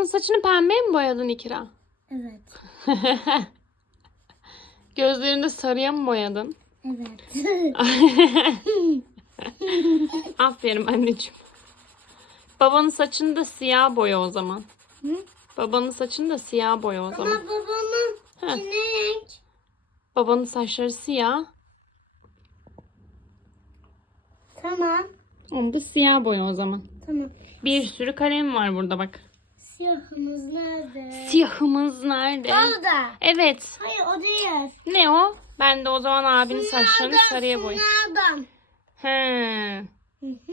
Kızın saçını pembeye mi boyadın İkra? Evet. Gözlerini de sarıya mı boyadın? Evet. Aferin anneciğim. Babanın saçını da siyah boya o zaman. Hı? Babanın saçını da siyah boya o Ama zaman. babamın Ha. ne renk? Babanın saçları siyah. Tamam. Onu da siyah boya o zaman. Tamam. Bir sürü kalem var burada bak. Siyahımız nerede? Siyahımız nerede? Orada. Evet. Hayır o değil. Ne o? Ben de o zaman abinin saçlarını sarıya boy. Nereden? He. Hı hı.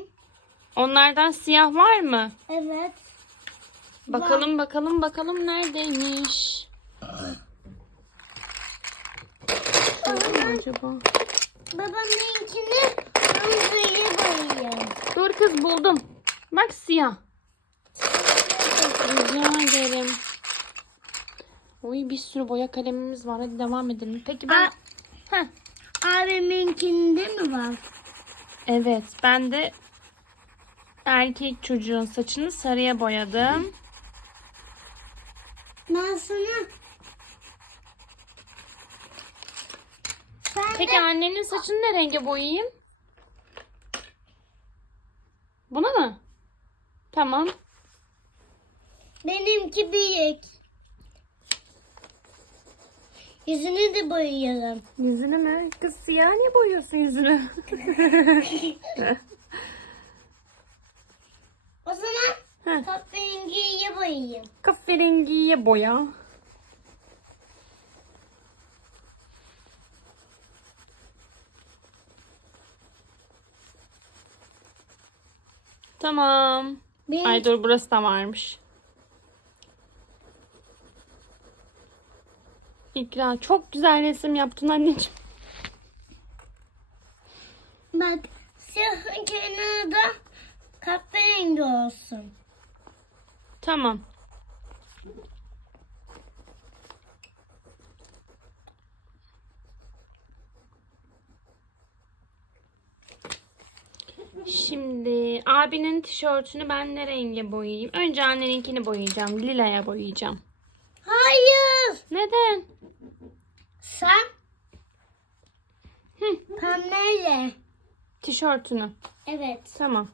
Onlardan siyah var mı? Evet. Bakalım bakalım bakalım neredeymiş. Nerede acaba? Babamınkini kırmızıya boyayayım. Dur kız buldum. Bak siyah. Rica ederim. Oy bir sürü boya kalemimiz var. Hadi devam edelim. Peki ben... Heh. Abiminkinde mi var? Evet ben de erkek çocuğun saçını sarıya boyadım. Ben sana... Sen Peki de annenin saçını ne renge boyayayım? Buna mı? Tamam. Benimki büyük. Yüzünü de boyayalım. Yüzünü mü? Kız siyah niye boyuyorsun yüzünü? O zaman Heh. kahverengiye boyayayım. Kahverengiye boya. Tamam. Benim, Ay dur burası da varmış. İkra çok güzel resim yaptın anneciğim. Bak siyahın kenarı da kahverengi olsun. Tamam. Şimdi abinin tişörtünü ben ne renge boyayayım? Önce anneninkini boyayacağım. Lila'ya boyayacağım. Hayır. Neden? Sen pembeyle. tişörtünü. Evet. Tamam.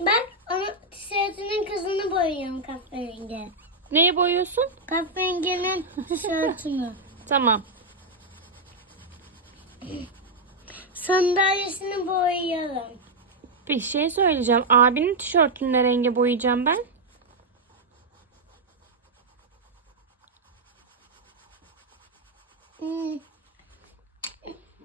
Ben onun tişörtünün kızını boyuyorum kahverengi. Neye boyuyorsun? Kahverenginin tişörtünü. Tamam. Sandalyesini boyayalım. Bir şey söyleyeceğim. Abinin tişörtünü ne renge boyayacağım ben? Hmm.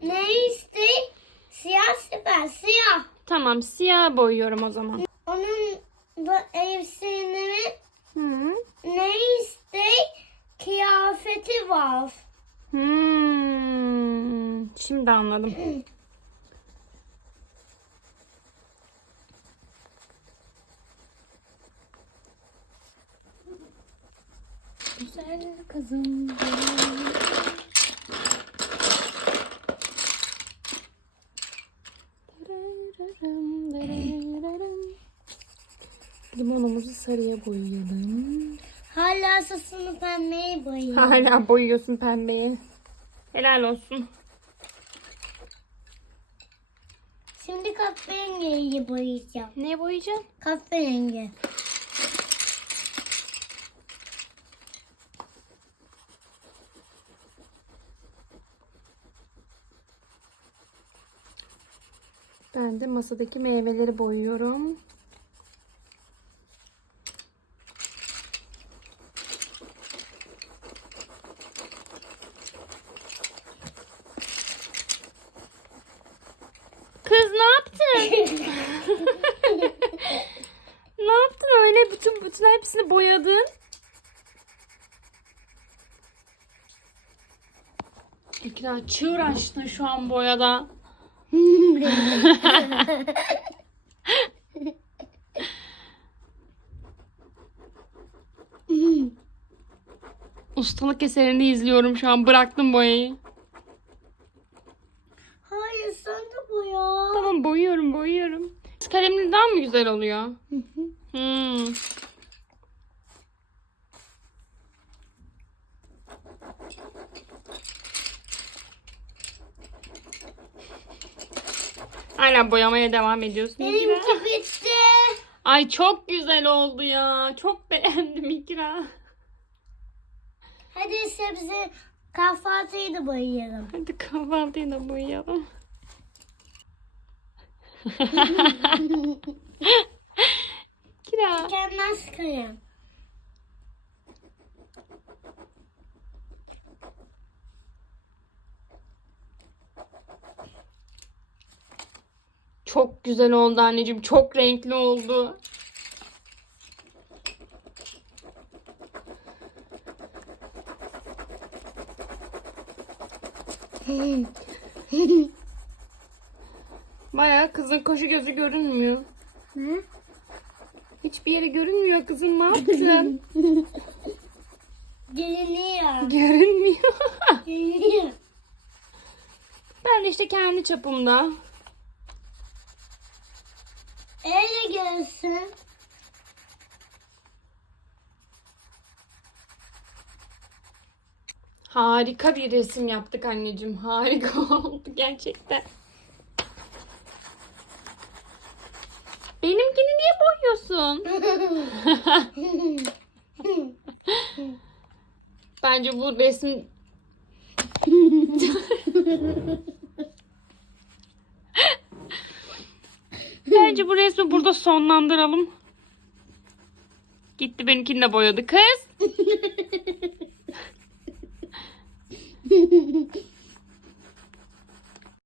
Ne istek? Siyah süper siyah. Tamam siyah boyuyorum o zaman. Onun da elbisenin Hı. ne istek? Kıyafeti var. Hmm, şimdi anladım. Güzel kızım. Limonumuzu sarıya boyayalım. Hala sasını pembeye boyuyor. Hala boyuyorsun pembeye. Helal olsun. Şimdi kahverengiyi boyayacağım. Neye boyayacaksın? Kahverengi. Ben de masadaki meyveleri boyuyorum. Kız ne yaptın? ne yaptın öyle bütün bütün hepsini boyadın? İkra çığır açtın şu an boyada. ustalık eserini izliyorum şu an. Bıraktım boyayı. Hayır sen de boya. Tamam boyuyorum boyuyorum. Kalemli daha mı güzel oluyor? Hı hı. Hmm. Hala boyamaya devam ediyorsun. Benimki bitti. Ay çok güzel oldu ya. Çok beğendim İkra. Hadi sebze kahvaltıyı da boyayalım. Hadi kahvaltıyı da boyayalım. Kira. Tükenmez kalem. Çok güzel oldu anneciğim. Çok renkli oldu. Bayağı kızın koşu gözü görünmüyor. Hı? Hiçbir yeri görünmüyor kızım. Ne yaptın? Görünüyor. görünmüyor. Görünüyor. ben de işte kendi çapımda. Öyle görsün. Harika bir resim yaptık anneciğim. Harika oldu gerçekten. Benimkini niye boyuyorsun? Bence bu resim Bence bu resmi burada sonlandıralım. Gitti benimkini de boyadı kız.